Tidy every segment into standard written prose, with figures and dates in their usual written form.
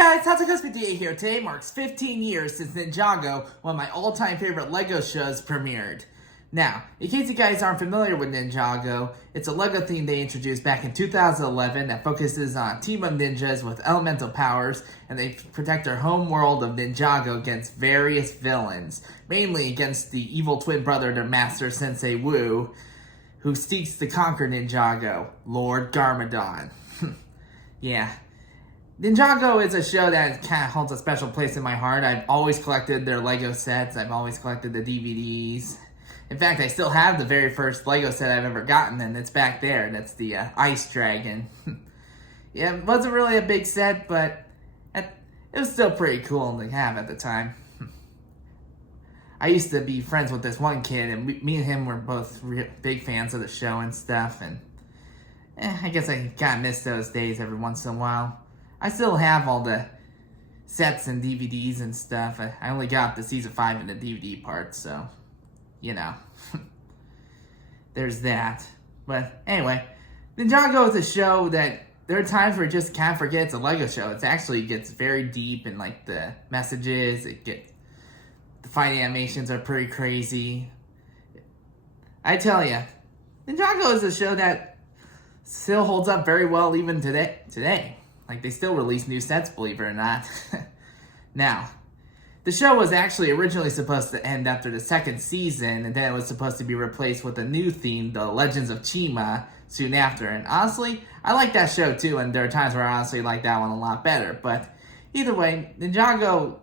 guys, how's it going? It's here. Today marks 15 years since Ninjago, one of my all-time favorite LEGO shows, premiered. Now, in case you guys aren't familiar with Ninjago, it's a LEGO theme they introduced back in 2011 that focuses on a team of ninjas with elemental powers, and they protect their home world of Ninjago against various villains, mainly against the evil twin brother of their master, Sensei Wu, who seeks to conquer Ninjago, Lord Garmadon. Yeah. Ninjago is a show that kind of holds a special place in my heart. I've always collected their LEGO sets. I've always collected the DVDs. In fact, I still have the very first LEGO set I've ever gotten, and it's back there. That's the Ice Dragon. Yeah, it wasn't really a big set, but it was still pretty cool to have at the time. I used to be friends with this one kid, and me and him were both big fans of the show and stuff, and I guess I kind of miss those days every once in a while. I still have all the sets and DVDs and stuff. I only got the season 5 in the DVD part, so, you know. There's that. But anyway, Ninjago is a show that there are times where it just kind of forgets a LEGO show. It actually gets very deep in, like, the messages. The fight animations are pretty crazy. I tell you, Ninjago is a show that still holds up very well even today. Like, they still release new sets, believe it or not. Now, the show was actually originally supposed to end after the second season, and then it was supposed to be replaced with a new theme, The Legends of Chima, soon after. And honestly, I like that show too, and there are times where I honestly like that one a lot better. But either way, Ninjago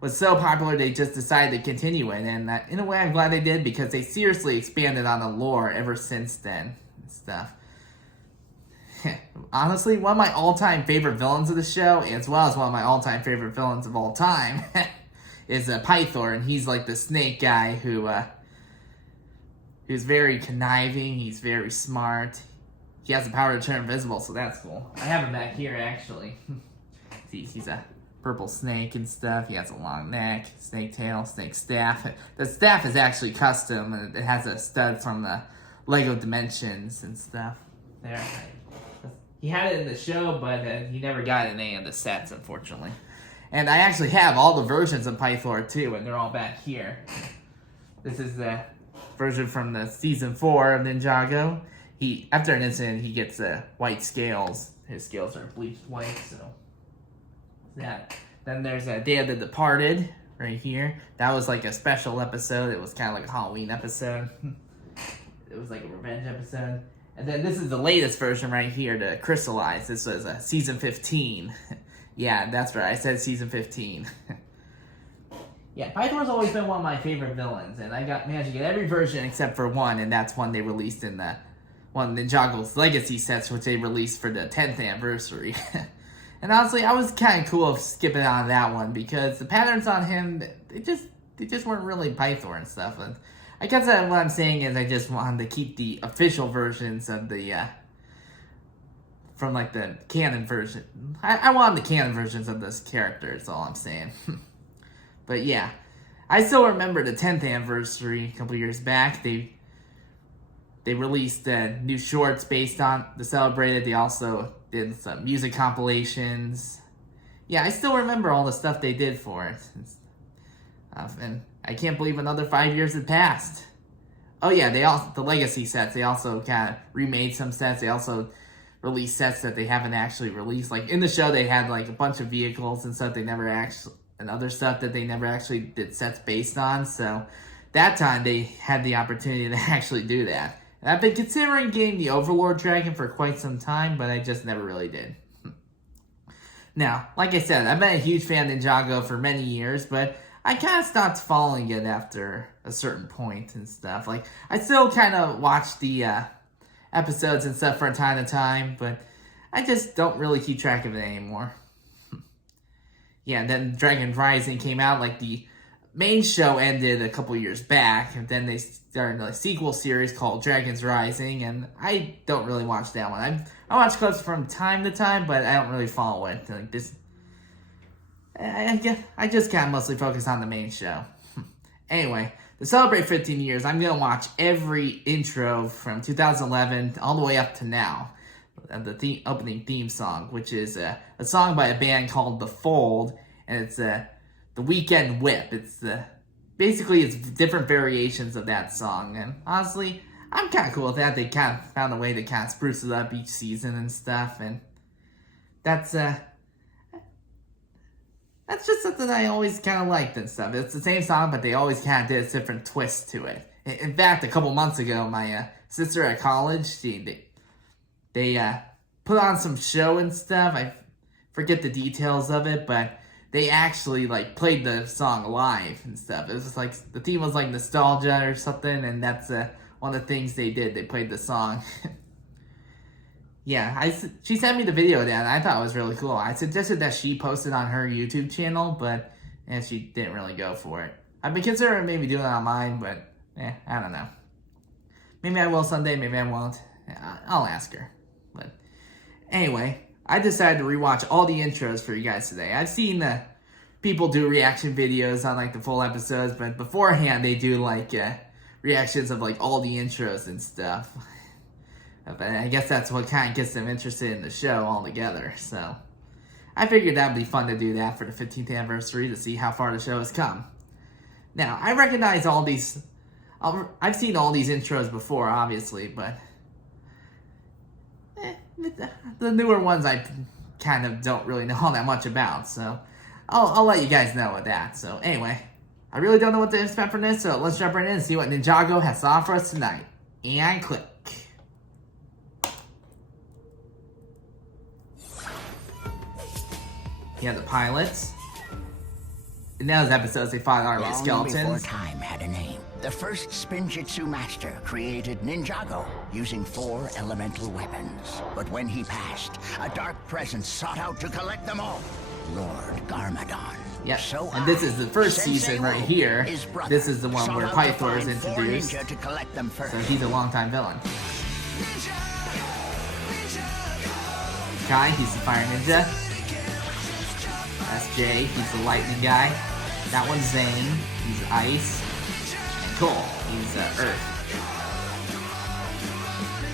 was so popular they just decided to continue it, and in a way I'm glad they did, because they seriously expanded on the lore ever since then and stuff. Honestly, one of my all-time favorite villains of the show, as well as one of my all-time favorite villains of all time, is Pythor, and he's like the snake guy who's very conniving. He's very smart. He has the power to turn invisible, so that's cool. I have him back here, actually. See, he's a purple snake and stuff. He has a long neck, snake tail, snake staff. The staff is actually custom, and it has a stud from the LEGO Dimensions and stuff. There. He had it in the show, but he never got it in any of the sets, unfortunately. And I actually have all the versions of Pythor, too, and they're all back here. This is the version from the Season 4 of Ninjago. After an incident, he gets white scales. His scales are bleached white, so that. Then there's Day of the Departed, right here. That was like a special episode. It was kind of like a Halloween episode. It was like a revenge episode. And then this is the latest version right here to Crystallize. This was Season 15. Yeah, that's right. I said Season 15. Yeah, Pythor's always been one of my favorite villains. And I managed to get every version except for one. And that's one they released in one of Ninjago's Legacy sets, which they released for the 10th anniversary. And honestly, I was kind of cool of skipping on that one, because the patterns on him, they just weren't really Pythor and stuff. And I guess what I'm saying is I just wanted to keep the official versions of from like the canon version. I wanted the canon versions of this character, is all I'm saying. But yeah, I still remember the 10th anniversary a couple years back. They released new shorts based on the celebrated. They also did some music compilations. Yeah, I still remember all the stuff they did for it. And I can't believe another 5 years had passed. Oh yeah, the Legacy sets, they also kind of remade some sets. They also released sets that they haven't actually released. Like in the show, they had like a bunch of vehicles and stuff and other stuff that they never actually did sets based on. So that time they had the opportunity to actually do that. And I've been considering getting the Overlord Dragon for quite some time, but I just never really did. Now, like I said, I've been a huge fan of Ninjago for many years, but I kind of stopped following it after a certain point and stuff. Like, I still kind of watch the episodes and stuff from time to time, but I just don't really keep track of it anymore. Yeah, and then Dragon Rising came out. Like, the main show ended a couple years back, and then they started a sequel series called Dragons Rising, and I don't really watch that one. I watch clips from time to time, but I don't really follow it. Like this, I just kind of mostly focus on the main show. Anyway, to celebrate 15 years, I'm going to watch every intro from 2011 all the way up to now. the opening theme song, which is a song by a band called The Fold, and it's the Weekend Whip. It's basically it's different variations of that song, and honestly, I'm kind of cool with that. They kind of found a way to kind of spruce it up each season and stuff, and that's just something I always kind of liked and stuff. It's the same song, but they always kind of did a different twist to it. In fact, a couple months ago, my sister at college, they put on some show and stuff. I forget the details of it, but they actually like played the song live and stuff. It was just like the theme was like nostalgia or something, and that's one of the things they did. They played the song. Yeah, she sent me the video of that, and I thought it was really cool. I suggested that she post it on her YouTube channel, but she didn't really go for it. I've been considering maybe doing it on mine, but I don't know. Maybe I will someday, maybe I won't. I'll ask her. But anyway, I decided to rewatch all the intros for you guys today. I've seen people do reaction videos on like the full episodes, but beforehand they do like reactions of like all the intros and stuff. But I guess that's what kind of gets them interested in the show altogether. So I figured that would be fun to do that for the 15th anniversary to see how far the show has come. Now, I recognize all these. I've seen all these intros before, obviously, but the newer ones I kind of don't really know all that much about. So I'll let you guys know with that. So anyway, I really don't know what to expect from this, so let's jump right in and see what Ninjago has to offer us tonight. And click. Yeah, the pilots. In those episodes, they fought an army of skeletons. Long before time had a name, the first Spinjitzu master created Ninjago using 4 elemental weapons. But when he passed, a dark presence sought out to collect them all. Lord Garmadon. Yep, so and this is the first Sensei season right Wu, here. brother, This is the one where sought out to Pythor is find 4 introduced. ninja to collect them first. So he's a longtime villain. Kai, he's the fire ninja. That's Jay, he's the lightning guy. That one's Zane, he's ice. And Cole, he's earth.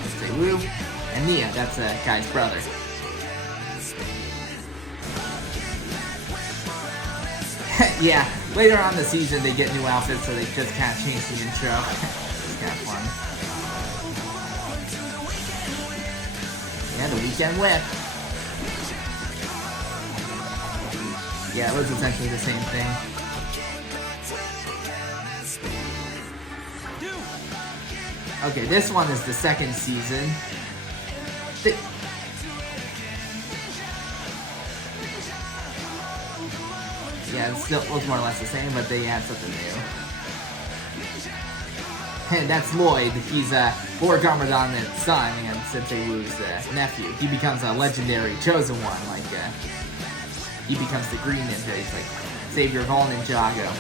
Let's say Wu. And Nia, that's Kai's brother. Yeah, later on in the season they get new outfits, so they just kind of change the intro. It's kind of fun. Yeah, the Weekend Whip. Yeah, it was essentially the same thing. Okay, this one is the second season. Yeah, it still was more or less the same, but they add something new. And that's Lloyd. He's Lord Garmadon's son and Sensei Wu's nephew. He becomes a legendary chosen one. Like, he becomes the Green Ninja. He's like savior of all Ninjago.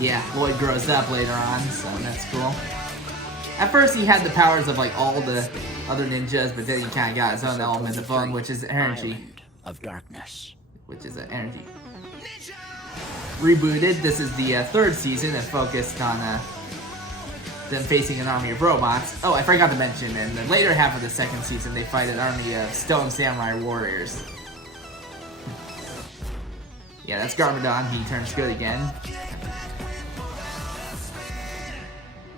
Yeah, Lloyd grows up later on, so that's cool. At first, he had the powers of like all the other ninjas, but then he kind of got his own element of fun, which is energy. Of darkness. Which is energy. Rebooted. This is the third season and focused on them facing an army of robots. Oh, I forgot to mention, in the later half of the second season, they fight an army of stone samurai warriors. Yeah, that's Garmadon. He turns good again.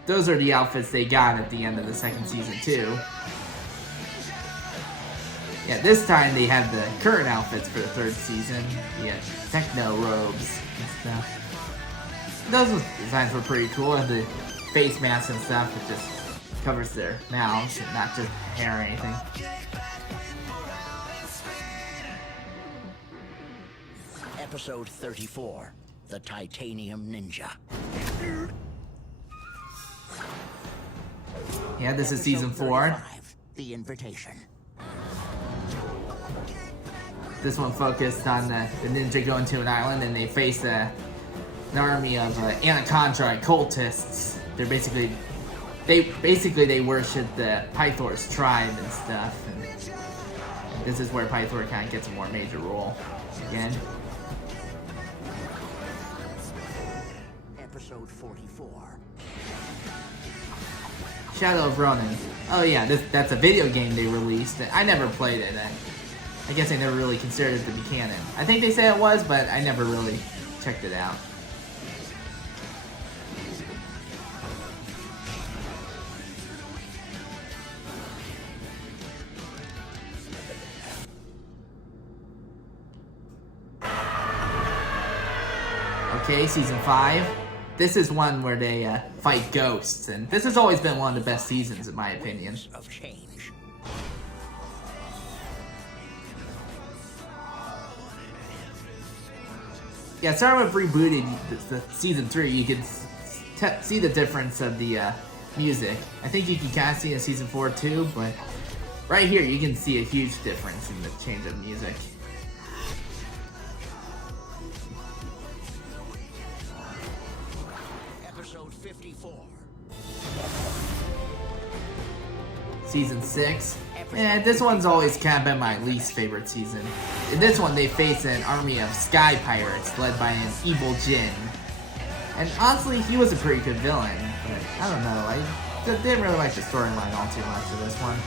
Those are the outfits they got at the end of the second season, too. Yeah, this time they have the current outfits for the third season. Yeah, techno robes and stuff. Those designs were pretty cool. And the face masks and stuff, it just covers their mouths and not just hair or anything. Episode 34, The Titanium Ninja. Yeah, this is season 4. The Invitation. This one focused on the ninja going to an island and they face an army of anaconda cultists. They're basically they worship the Pythor's tribe and stuff. And this is where Pythor kind of gets a more major role again. Episode 44. Shadow of Ronin. Oh yeah, that's a video game they released. I never played it. I guess I never really considered it to be canon. I think they say it was, but I never really checked it out. Okay, season 5. This is one where they fight ghosts, and this has always been one of the best seasons in my opinion. Of change. Yeah, starting with rebooted the season 3, you can see the difference of the music. I think you can kind of see in season 4 too, but right here you can see a huge difference in the change of music. Episode 54. Season 6. And this one's always kind of been my least favorite season. In this one, they face an army of sky pirates led by an evil Jinn. And honestly, he was a pretty good villain, but I don't know, I didn't really like the storyline all too much of this one.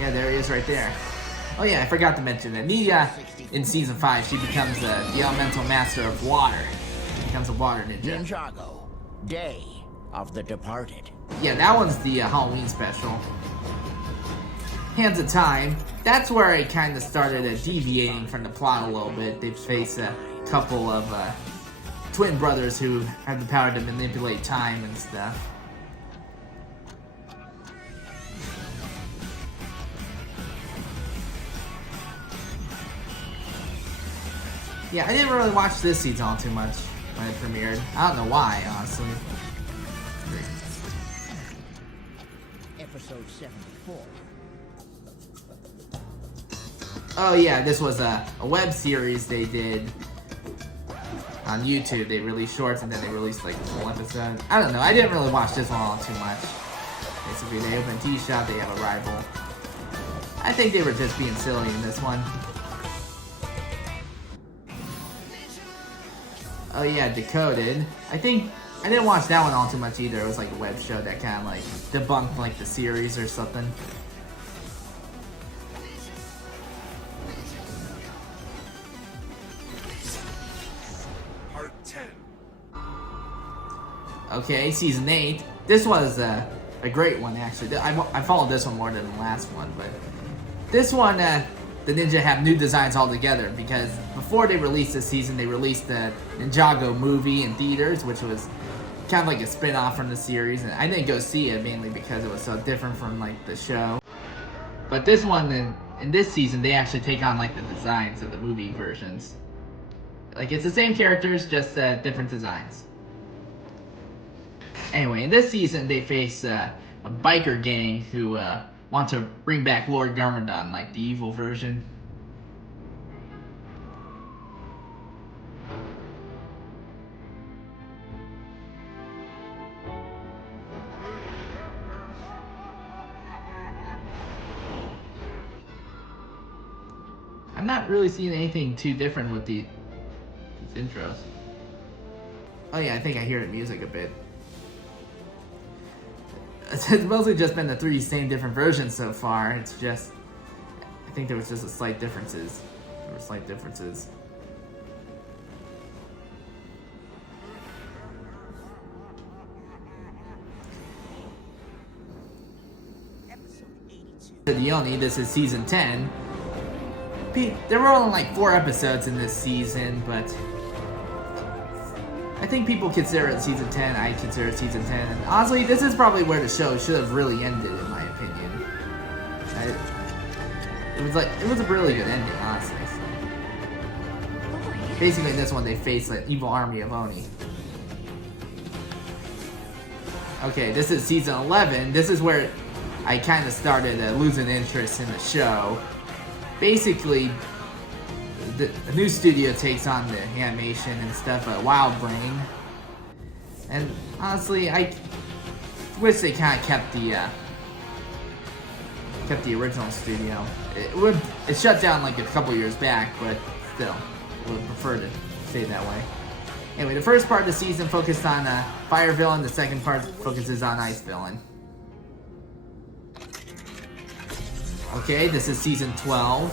Yeah, there he is right there. Oh yeah, I forgot to mention that Nia, in season 5, she becomes the elemental master of water. She becomes a water ninja. Ninjago. Day of the Departed. Yeah, that one's the Halloween special. Hands of Time. That's where I kind of started deviating from the plot a little bit. They face a couple of twin brothers who have the power to manipulate time and stuff. Yeah, I didn't really watch this season all too much when it premiered. I don't know why, honestly. Episode 74. Oh yeah, this was a web series they did on YouTube. They released shorts and then they released like the full episode. I don't know, I didn't really watch this one all too much. Basically, they open a tea shop, they have a rival. I think they were just being silly in this one. Oh yeah, Decoded. I didn't watch that one all too much either. It was like a web show that kind of like debunked like the series or something. Part 10. Okay, season 8. This was a great one actually. I followed this one more than the last one, but this one, the Ninja have new designs altogether because before they released this season, they released the Ninjago movie in theaters, which was kind of like a spin-off from the series, and I didn't go see it mainly because it was so different from like the show. But this one, in this season, they actually take on like the designs of the movie versions. Like it's the same characters, just different designs. Anyway, in this season, they face a biker gang who want to bring back Lord Garmadon, like the evil version. I'm not really seeing anything too different with these intros. Oh yeah, I think I hear the music a bit. It's mostly just been the 3 same different versions so far. It's just, I think there was just slight differences. There were slight differences. The Oni, this is season 10. There were only like 4 episodes in this season, but I think people consider it season 10. I consider it season 10. And honestly, this is probably where the show should have really ended, in my opinion. It was a really good ending, honestly. Basically, in this one, they face an evil army of Oni. Okay, this is season 11. This is where I kind of started losing interest in the show. Basically, a new studio takes on the animation and stuff, Wild Brain. And honestly, I wish they kind of kept the kept the original studio. It shut down like a couple years back, but still, would prefer to stay that way. Anyway, the first part of the season focused on fire villain. The second part focuses on ice villain. Okay, this is season 12.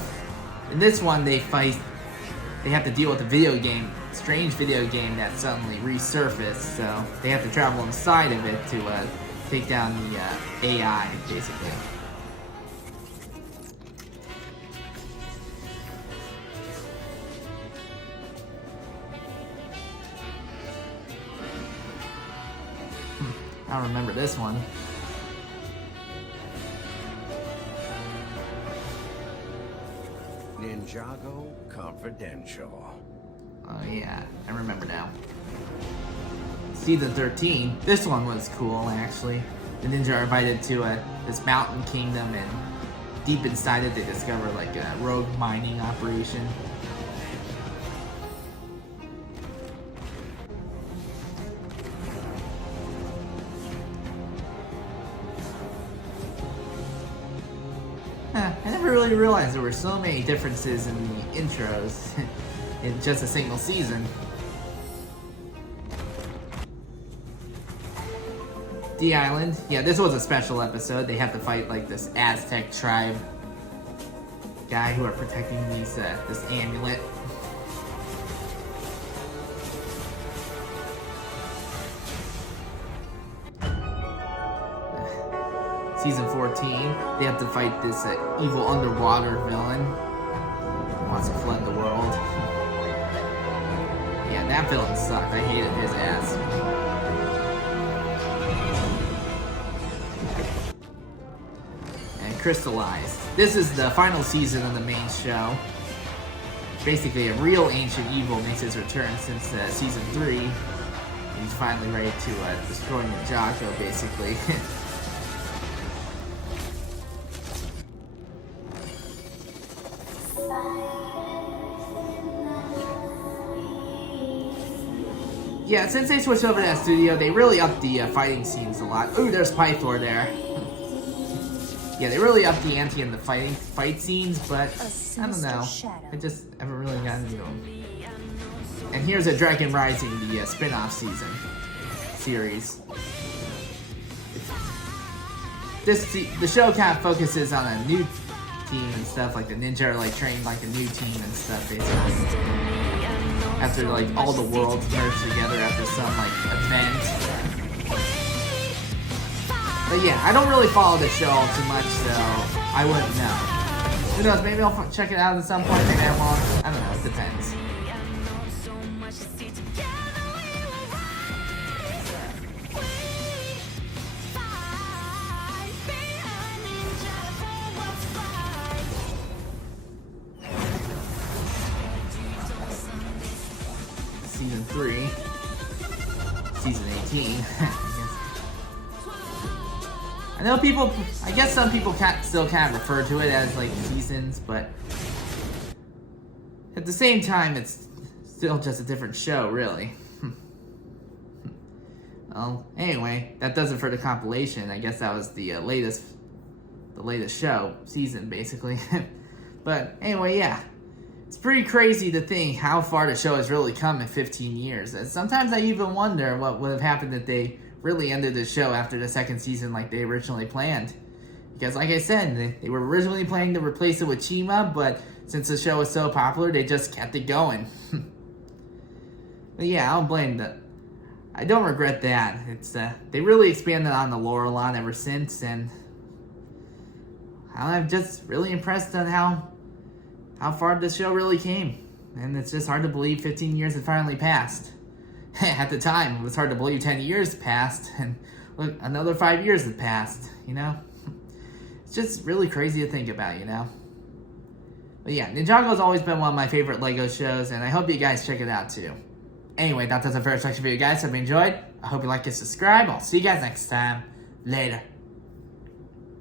In this one, they have to deal with a strange video game that suddenly resurfaced, so they have to travel inside of it to take down the AI, basically. I don't remember this one. Ninjago Confidential. Oh yeah, I remember now. Season 13. This one was cool, actually. The ninja are invited to this mountain kingdom, and deep inside it, they discover like a rogue mining operation. I never really realized there were so many differences in the intros in just a single season. The Island. Yeah, this was a special episode. They have to fight like this Aztec tribe guy who are protecting this amulet. Season 14, they have to fight this evil underwater villain who wants to flood the world. Yeah, that villain sucked. I hated his ass. And Crystallized. This is the final season of the main show. Basically, a real ancient evil makes his return since season 3. He's finally ready to destroy Ninjago, basically. Yeah, since they switched over to that studio, they really upped the fighting scenes a lot. Ooh, there's Pythor there. Yeah, they really upped the ante in the fight scenes, but I don't know. I just haven't really gotten into them. And here's a Dragon Rising, the spin-off series. The show kind of focuses on a new team and stuff, like the ninja are like trained like a new team and stuff, basically. After like all the worlds merge together after some like event. But yeah, I don't really follow the show all too much, so I wouldn't know. Who knows, maybe I'll check it out at some point, maybe I won't. I don't know, it depends. Season 3. Season 18. I know I guess some people still kind of refer to it as like seasons, but at the same time, it's still just a different show, really. Well, anyway, that does it for the compilation. I guess that was the latest season, basically. But anyway, yeah. It's pretty crazy to think how far the show has really come in 15 years. And sometimes I even wonder what would have happened if they really ended the show after the second season like they originally planned. Because like I said, they were originally planning to replace it with Chima, but since the show was so popular, they just kept it going. But yeah, I don't blame them. I don't regret that. It's they really expanded on the lore a lot ever since, and I'm just really impressed on how far this show really came. And it's just hard to believe 15 years had finally passed. At the time, it was hard to believe 10 years passed, and look, another 5 years had passed, you know? It's just really crazy to think about, you know? But yeah, Ninjago's always been one of my favorite LEGO shows, and I hope you guys check it out too. Anyway, that does it for our section video, guys. Hope you enjoyed. I hope you like and subscribe. I'll see you guys next time. Later.